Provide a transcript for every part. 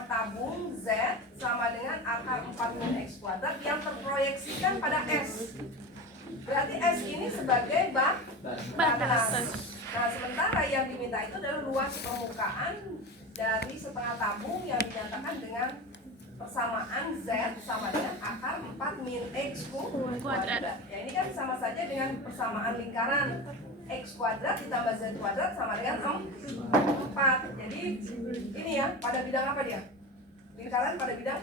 setengah tabung Z sama dengan akar 4 min X kuadrat yang terproyeksikan pada S. Berarti S ini sebagai batas. Nah, sementara yang diminta itu adalah luas permukaan dari setengah tabung yang dinyatakan dengan persamaan Z sama dengan akar 4 min X kuadrat. Ya, ini kan sama saja dengan persamaan lingkaran X kuadrat ditambah Z kuadrat sama dengan 4. Jadi ini ya, pada bidang apa dia? Lingkaran pada bidang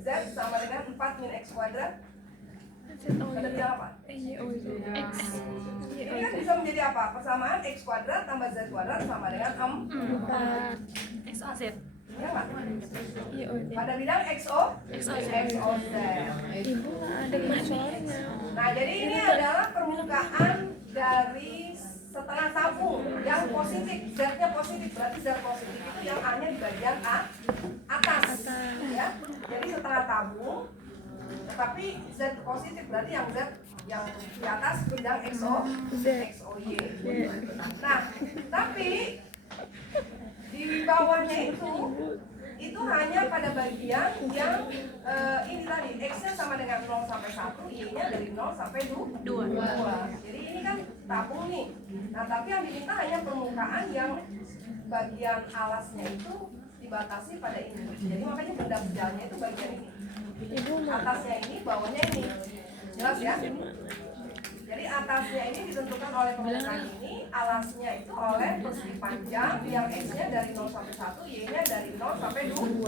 Z sama dengan 4 min X kuadrat. Pada bidang apa? X. Ini kan bisa menjadi apa? Persamaan X kuadrat tambah Z kuadrat sama dengan 4. X O Z. Ya nggak? Pada bidang XO Z. Ibu nggak ada persoalannya. Nah, jadi ini adalah permukaan dari setengah tabung yang positif. Z-nya positif, berarti Z positif itu yang A-nya di bagian atas. Ya. Jadi setengah tabung, tetapi Z positif berarti yang Z yang di atas bidang XOY. Nah, tapi di bawahnya itu hanya pada bagian yang ini tadi X-nya sama dengan 0 sampai 1, Y-nya dari 0 sampai 2. Jadi ini kan tabung nih. Nah, tapi yang diminta hanya permukaan yang bagian alasnya itu dibatasi pada ini. Jadi makanya benda bejalnya itu bagian ini. Atasnya ini, bawahnya ini. Jelas ya? Jadi atasnya ini ditentukan oleh permukaan ini, alasnya itu oleh persegi panjang yang X-nya dari 0 sampai 1, Y-nya dari 0 sampai 2.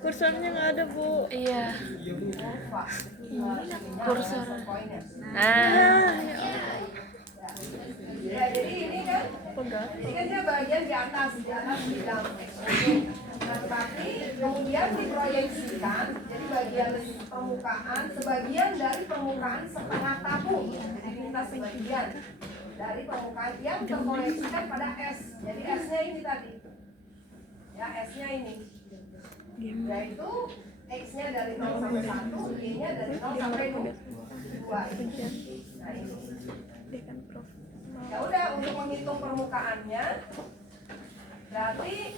Kursornya nggak ada, Bu. Iya. Kursor. Ya, jadi ini kan dia bagian di atas bidang X. Nah, tapi kemudian diproyeksikan jadi bagian permukaan, sebagian dari permukaan setengah tabung. Jadi minta sebagian dari permukaan yang terproyeksikan pada S. Jadi S-nya ini tadi. Ya, S-nya ini. Yaitu X-nya dari 0 sampai 1, Y-nya dari 0 sampai 2. Nah, ini. Ya udah, untuk menghitung permukaannya berarti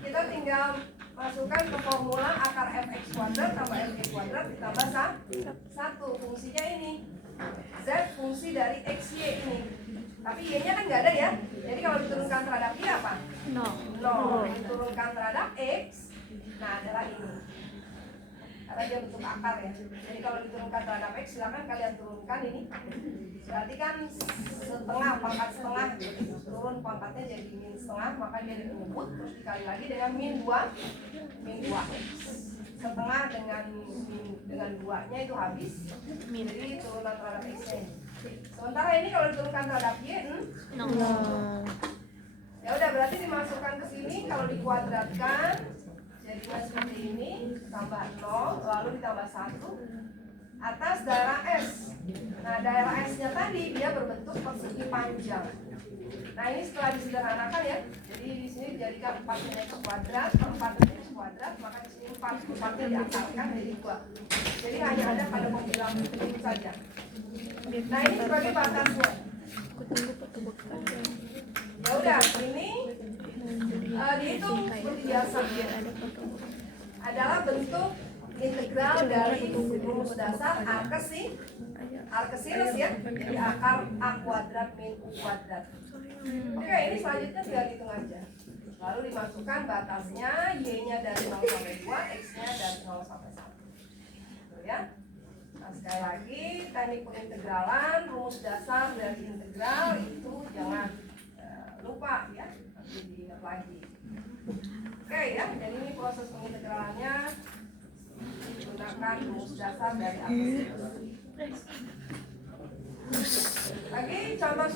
kita tinggal masukkan ke formula akar fx kuadrat tambah fy kuadrat ditambah 1. Fungsinya ini Z fungsi dari xy ini, tapi y-nya kan nggak ada ya. Jadi kalau diturunkan terhadap y apa? 0. Diturunkan terhadap x, nah adalah ini karena dia bentuk akar ya. Jadi kalau diturunkan terhadap x, silakan kalian turunkan ini. Berarti kan setengah, pangkat setengah, turun pangkatnya jadi min setengah, maka dia dikubut, terus dikali lagi dengan min 2 x. Setengah dengan 2-nya itu habis, jadi turunan terhadap x-nya. Sementara ini kalau diturunkan terhadap y, ya udah, berarti dimasukkan ke sini, kalau dikuadratkan jadinya seperti ini, tambah 0, lalu ditambah 1 atas daerah S. Nah, daerah S-nya tadi dia berbentuk persegi panjang. Nah, ini setelah disederhanakan ya. Jadi di sini dijadikan 4 min X kuadrat per 4 min X kuadrat, maka di sini 4-nya diakarkan jadi 2. Jadi hanya ada pada pembilang itu saja. Nah, ini sebagai batasnya. Ya udah, ini dihitung seperti biasa. Adalah bentuk integral dari rumus dasar A ke sinus ya, jadi akar A kuadrat min U kuadrat. Oke, ini selanjutnya tinggal hitung aja. Lalu dimasukkan batasnya, Y-nya dari 0 sampai 2, X-nya dari 0 sampai 1. Gitu ya. Nah, sekali lagi, teknik pengintegralan, rumus dasar dari integral itu jangan lupa ya, nanti diingat lagi. Oke ya, jadi ini proses pengintegralannya menggunakan rumus dasar dari A ke sinus. Lagi contoh